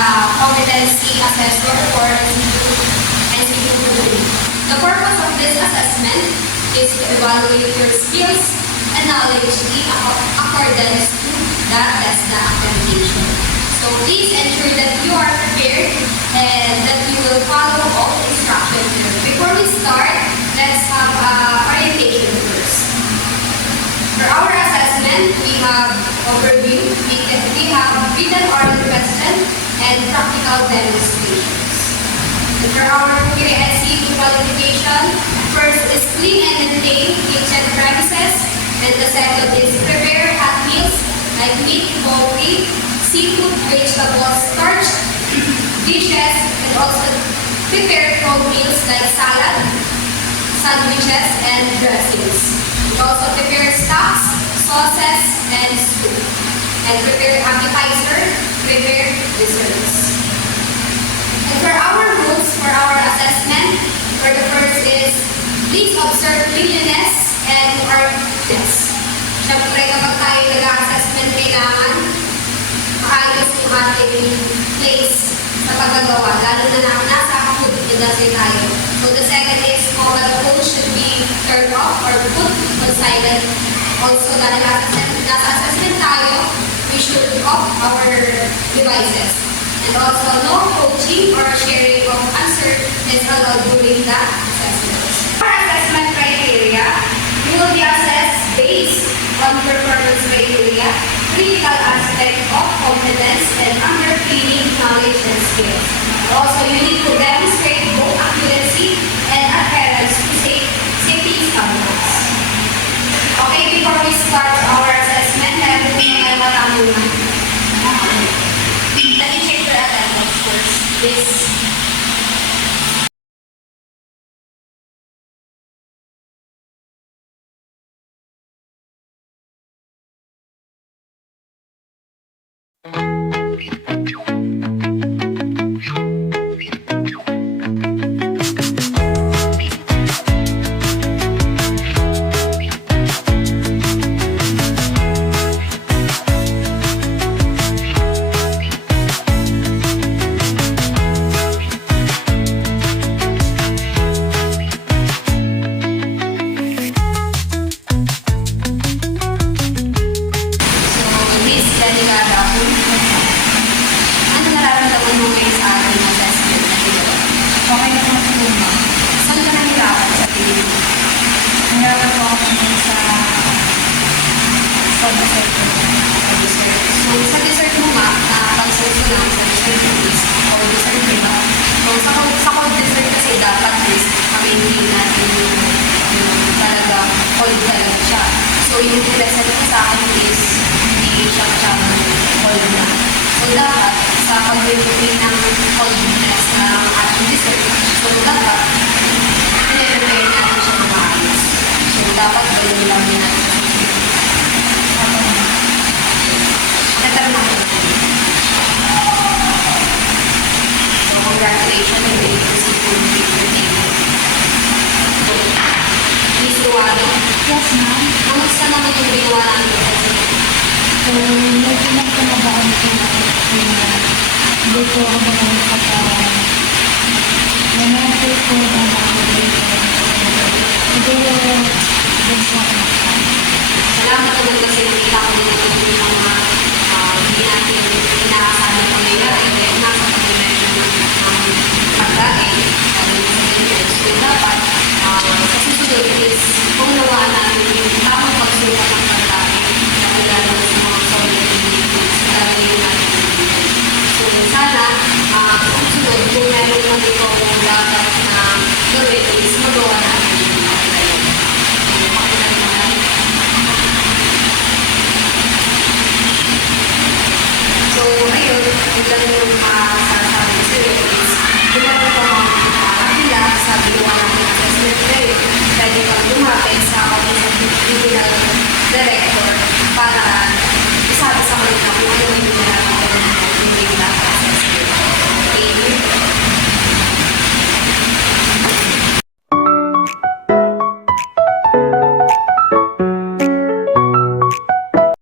competency assessor or NCQ. The purpose of this assessment is to evaluate your skills and knowledge in accordance to the TESDA accreditation. So please ensure that you are prepared and that you will follow all the instructions here. Before we start, let's have orientation first. For our assessment, we have overview, we have written oral question, and practical demonstrations. And for our NCQ qualification, first is clean and maintain kitchen premises, and the second is prepare hot meals like meat, poultry, seafood, vegetables, starch, dishes, and also prepare cold meals like salad, sandwiches, and dressings. We also prepare stocks, sauces, and soup. And prepare appetizer, prepare desserts. And for our rules for our assessment, for the first is, please observe cleanliness and orderliness. Siyempre, kapag tayo nag-assessment, kailangan maayos yung ating place sa paggagawa, lalo na nasa food industry tayo. So the second is, mobile phone should be turned off or put on silent. Also, dahil nasa assessment tayo, we should off our devices. And also, no coaching or sharing of answer is allowed during the assessment. For assessment criteria, you will be assessed based on performance criteria, critical aspect of competence, and underpinning knowledge and skills. Also, you need to demonstrate both accuracy and adherence to safety standards. Okay, before we start our assessment, I have to matanungan. Let me check your attendance first, please. Yung present ko sa akin is hindi siya cold na. So, dapat sa pag-review ng coldness ng ating dessert, so dapat i-prepare natin siya ng maayos. So, dapat gawin lang din natin. Nagkaroon ako. So, congratulations on being received for the table. Miss Luwado? Yes, ma'am. Kamusta naman yung ginawa namin sa So, medyo nagkamabahan ko na hindi ko ako makakatawa. Nanapit ko na nakakabito. Siguro, din sa akin. Salamat naman kasi nakita ko dito yung mga hindi natin inaasahan na pangyayari.